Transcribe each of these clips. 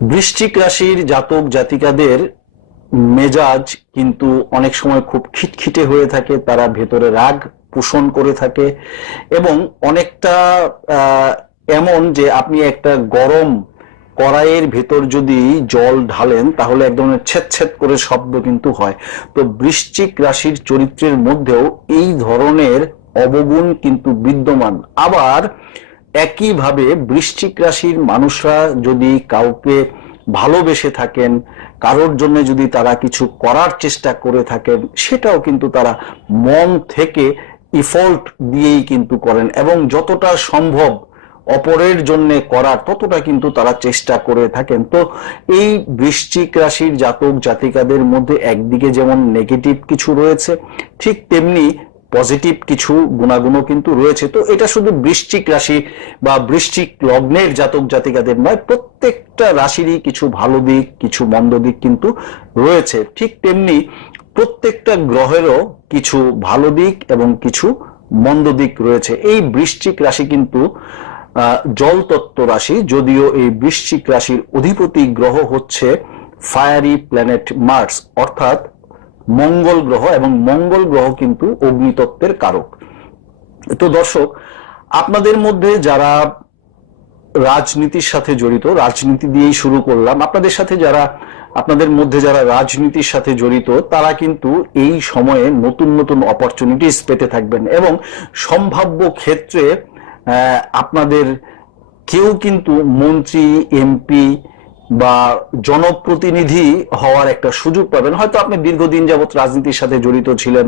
বৃশ্চিক রাশির জাতক জাতিকাদের মেজাজ কিন্তু অনেক সময় খুব খিটখিটে হয়ে থাকে, তারা ভেতরে রাগ পোষণ করে থাকে এবং অনেকটা এমন যে আপনি একটা গরম কড়াইয়ের ভেতর যদি জল ঢালেন, তাহলে এক ধরনের ছেদ করে শব্দ কিন্তু হয়। তো বৃশ্চিক রাশির চরিত্রের মধ্যেও এই ধরনের অবগুণ কিন্তু বিদ্যমান। আবার একইভাবে বৃশ্চিক রাশির মানুষরা যদি কাউকে ভালোবেসে থাকেন, কারোর জন্য যদি তারা কিছু করার চেষ্টা করে থাকেন, সেটাও কিন্তু তারা মন থেকে ইফল্ট দিয়েই কিন্তু করেন এবং যতটা সম্ভব অপরের জন্য করার ততটা কিন্তু তারা চেষ্টা করে থাকেন। তো এই বৃশ্চিক রাশির জাতক জাতিকাদের মধ্যে একদিকে যেমন নেগেটিভ কিছু রয়েছে, ঠিক তেমনি পজিটিভ কিছু গুণাগুণও কিন্তু রয়েছে। তো এটা শুধু বৃশ্চিক রাশি বা বৃশ্চিক লগ্নের জাতক জাতিকাদের নয় প্রত্যেকটা রাশিরই কিছু ভালো দিক কিছু মন্দ দিক কিন্তু রয়েছে। ঠিক তেমনি প্রত্যেকটা গ্রহেরও কিছু ভালো দিক এবং কিছু মন্দ দিক রয়েছে। এই বৃশ্চিক রাশি কিন্তু আহ, জল তত্ত্ব রাশি যদিও এই বৃশ্চিক রাশির অধিপতি গ্রহ হচ্ছে ফায়ারি প্ল্যানেট মার্স অর্থাৎ মঙ্গল গ্রহ এবং মঙ্গল গ্রহ কিন্তু অগ্নিতত্ত্বের কারক। তো দর্শক, আপনাদের মধ্যে যারা রাজনীতির সাথে জড়িত, রাজনীতি দিয়েই শুরু করলাম, আপনাদের সাথে যারা, আপনাদের মধ্যে যারা রাজনীতির সাথে জড়িত, তারা কিন্তু এই সময়ে নতুন নতুন অপরচুনিটিস পেতে থাকবেন এবং সম্ভাব্য ক্ষেত্রে আপনাদের কেউ কিন্তু মন্ত্রী এমপি বা জনপ্রতিনিধি হওয়ার একটা সুযোগ পাবেন। হয়তো আপনি দীর্ঘদিন যাবত রাজনীতির সাথে জড়িত ছিলেন,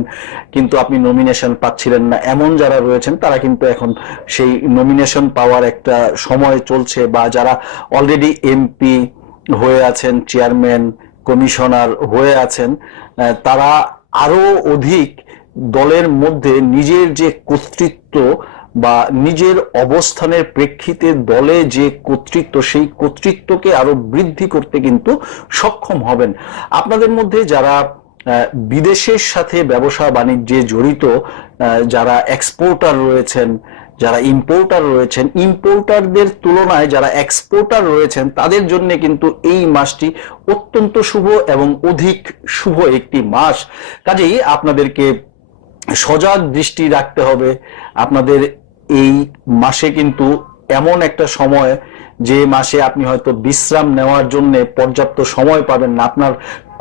কিন্তু আপনি নমিনেশন পাচ্ছিলেন না। এমন যারা রয়েছেন, তারা কিন্তু এখন সেই নমিনেশন পাওয়ার একটা সময় চলছে বা যারা অলরেডি এমপি হয়ে আছেন চেয়ারম্যান কমিশনার হয়ে আছেন তারা আরও অধিক দলের মধ্যে নিজের যে কর্তৃত্ব বা নিজের অবস্থানের প্রেক্ষিতে দলে যে কর্তৃত্ব, সেই কর্তৃত্বকে আরও বৃদ্ধি করতে কিন্তু সক্ষম হবেন। আপনাদের মধ্যে যারা বিদেশের সাথে ব্যবসা বাণিজ্যে জড়িত যারা এক্সপোর্টার রয়েছেন, যারা ইম্পোর্টার রয়েছেন ইম্পোর্টারদের তুলনায় যারা এক্সপোর্টার রয়েছেন, তাদের জন্য কিন্তু এই মাসটি অত্যন্ত শুভ এবং অধিক শুভ একটি মাস। কাজেই আপনাদেরকে সজাগ দৃষ্টি রাখতে হবে, আপনাদের এই মাসে কিন্তু এমন একটা সময় যে মাসে আপনি হয়তো বিশ্রাম নেওয়ার জন্য পর্যাপ্ত সময় পাবেন না, আপনার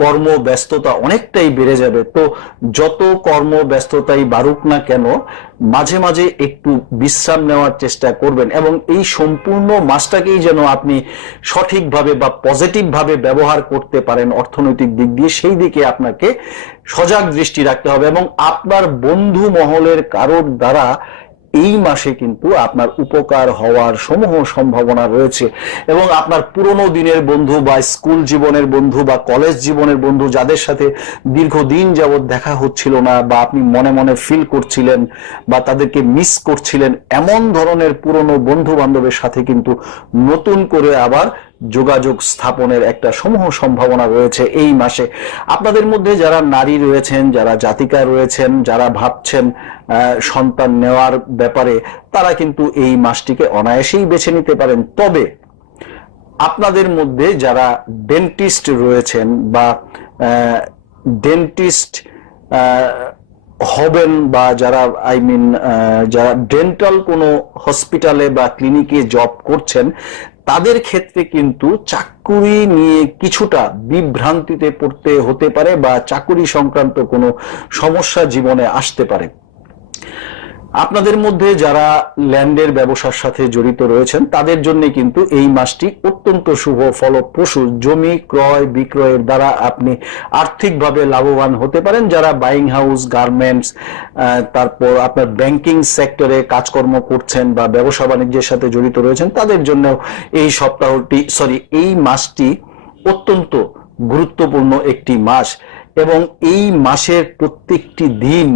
কর্ম ব্যস্ততা অনেকটাই বেড়ে যাবে। তো যত কর্ম ব্যস্ততাই বাড়ুক না কেন, মাঝে মাঝে একটু বিশ্রাম নেওয়ার চেষ্টা করবেন এবং এই সম্পূর্ণ মাসটাকেই যেন আপনি সঠিকভাবে বা পজিটিভভাবে ব্যবহার করতে পারেন অর্থনৈতিক দিক দিয়ে, সেই দিকে আপনাকে সজাগ দৃষ্টি রাখতে হবে এবং আপনার বন্ধু মহলের কারোর দ্বারা এই মাসে কিন্তু আপনার উপকার হওয়ার সমূহ সম্ভাবনা রয়েছে এবং আপনার পুরনো দিনের বন্ধু বা স্কুল জীবনের বন্ধু বা কলেজ জীবনের বন্ধু যাদের সাথে দীর্ঘদিন যাবৎ দেখা হচ্ছিল না বা আপনি মনে মনে ফিল করছিলেন বা তাদেরকে মিস করছিলেন, এমন ধরনের পুরনো বন্ধু বান্ধবের সাথে কিন্তু নতুন করে আবার যোগাযোগ স্থাপনের একটা সমূহ সম্ভাবনা রয়েছে এই মাসে। আপনাদের মধ্যে যারা নারী রয়েছেন, যারা জাতিকা রয়েছেন, যারা ভাবছেন সন্তান নেওয়ার ব্যাপারে, তারা কিন্তু এই মাসটিকে অনায়াসেই বেছে নিতে পারেন। তবে আপনাদের মধ্যে যারা ডেন্টিস্ট রয়েছেন বা ডেন্টিস্ট হবেন বা যারা, আই মিন যারা ডেন্টাল কোনো হসপিটালে বা ক্লিনিকে জব করছেন তাদের ক্ষেত্রে কিন্তু চাকুরি নিয়ে কিছুটা বিভ্রান্তিতে পড়তে হতে পারে বা চাকুরি সংক্রান্ত কোনো সমস্যা জীবনে আসতে পারে। আপনাদের মধ্যে যারা ল্যান্ডের ব্যবসার সাথে জড়িত রয়েছেন, তাদের জন্য কিন্তু এই মাসটি অত্যন্ত শুভ ফলপ্রসূ। জমি ক্রয় বিক্রয়ের দ্বারা আপনি আর্থিকভাবে লাভবান হতে পারেন। যারা বাইং হাউস গার্মেন্টস তারপর আপনার ব্যাংকিং সেক্টরে কাজকর্ম করছেন বা ব্যবসা বাণিজ্যের সাথে জড়িত রয়েছেন, তাদের জন্য এই সপ্তাহটি সরি এই মাসটি অত্যন্ত গুরুত্বপূর্ণ একটি মাস। এবং এই মাসের প্রত্যেকটি দিন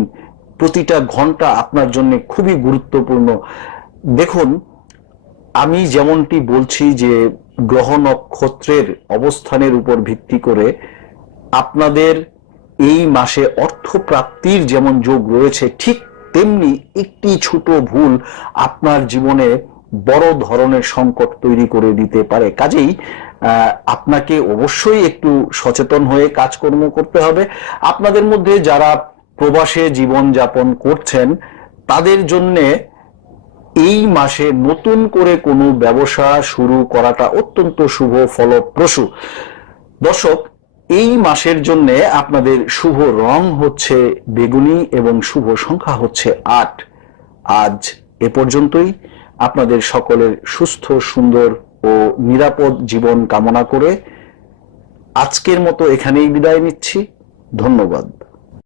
প্রতিটা ঘণ্টা আপনার জন্য খুবই গুরুত্বপূর্ণ। দেখুন, আমি যেমনটি বলছি যে গ্রহ নক্ষত্রের অবস্থানের উপর ভিত্তি করে আপনাদের এই মাসে অর্থ প্রাপ্তির যেমন যোগ রয়েছে, ঠিক তেমনি একটি ছোট ভুল আপনার জীবনে বড় ধরনের সংকট তৈরি করে দিতে পারে। কাজেই আপনাকে অবশ্যই একটু সচেতন হয়ে কাজকর্ম করতে হবে। আপনাদের মধ্যে যারা প্রবাসে জীবন যাপন করছেন, তাদের জন্যে এই মাসে নতুন করে কোনো ব্যবসা শুরু করাটা অত্যন্ত শুভ ফলপ্রসূ। দর্শক, এই মাসের জন্য আপনাদের শুভ রং হচ্ছে বেগুনি এবং শুভ সংখ্যা হচ্ছে আট। আজ এ পর্যন্তই। আপনাদের সকলের সুস্থ, সুন্দর ও নিরাপদ জীবন কামনা করে আজকের মতো এখানেই বিদায় নিচ্ছি। ধন্যবাদ।